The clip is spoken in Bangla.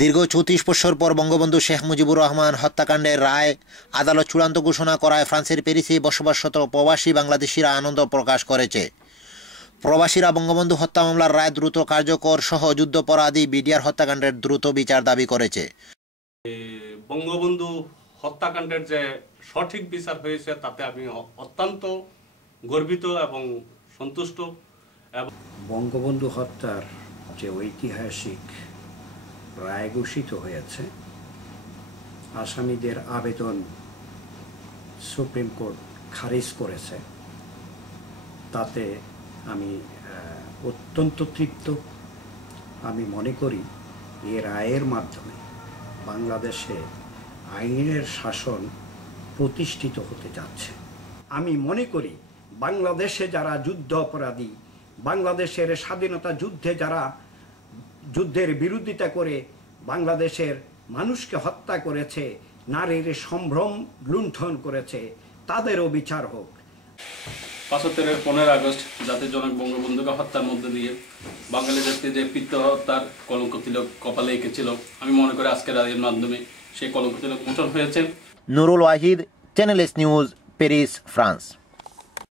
দীর্ঘ ৩৪ বছর পর বঙ্গবন্ধু শেখ মুজিবুর রহমান হত্যাকাণ্ডের রায় আদালত চূড়ান্ত ঘোষণা করায় ফ্রান্সের প্যারিসে বসবাসরত প্রবাসী বাংলাদেশিরা আনন্দ প্রকাশ করেছে। প্রবাসীরা বঙ্গবন্ধু হত্যা মামলার রায় দ্রুত কার্যকর সহ যুদ্ধাপরাধী বিডিআর হত্যাকাণ্ডের দ্রুত বিচার দাবি করেছে। বঙ্গবন্ধু হত্যাকাণ্ডের যে সঠিক বিচার হয়েছে তাতে আমি অত্যন্ত গর্বিত এবং সন্তুষ্ট। বঙ্গবন্ধু হত্যার যে ঐতিহাসিক রায় ঘোষিত হয়েছে, আসামিদের আবেদন সুপ্রিম কোর্ট খারিজ করেছে, তাতে আমি অত্যন্ত তৃপ্ত। আমি মনে করি এই রায়ের মাধ্যমে বাংলাদেশে আইনের শাসন প্রতিষ্ঠিত হতে যাচ্ছে। আমি মনে করি বাংলাদেশে যারা যুদ্ধ অপরাধী, বাংলাদেশের স্বাধীনতা যুদ্ধে যারা যুদ্ধের বিরোধিতা করে বাংলাদেশের মানুষকে হত্যা করেছে, নারীর সম্ভ্রম লুণ্ঠন করেছে, তাদেরও বিচার হোক। ৭৫-এর ১৫ আগস্ট জাতির জনক বঙ্গবন্ধুকে হত্যার মধ্যে দিয়ে বাঙালি জাতি যে পিতৃ হত্যার কলঙ্ক তিলক কপালে এঁকেছিল, আমি মনে করি আজকের রায়ের মাধ্যমে সেই কলঙ্ক তিলক মোচন হয়েছে। Nurul Wahid, channel S news, Paris, France.